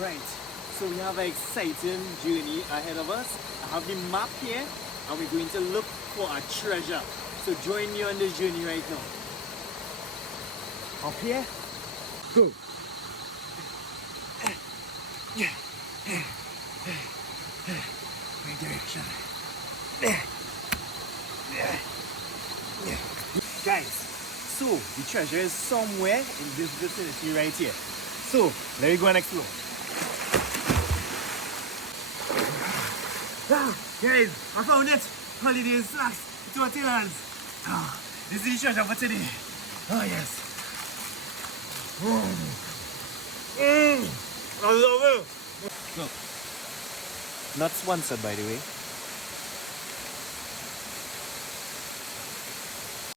Right, so we have an exciting journey ahead of us. I have the map here and we're going to look for a treasure. So join me on this journey right now. Up here, go. Right direction. Guys, so the treasure is somewhere in this vicinity right here. So let me go and explore. Guys, I found it! Holiday snacks to our lands. This is the treasure for today. Oh yes. I love it. Not sponsored by the way.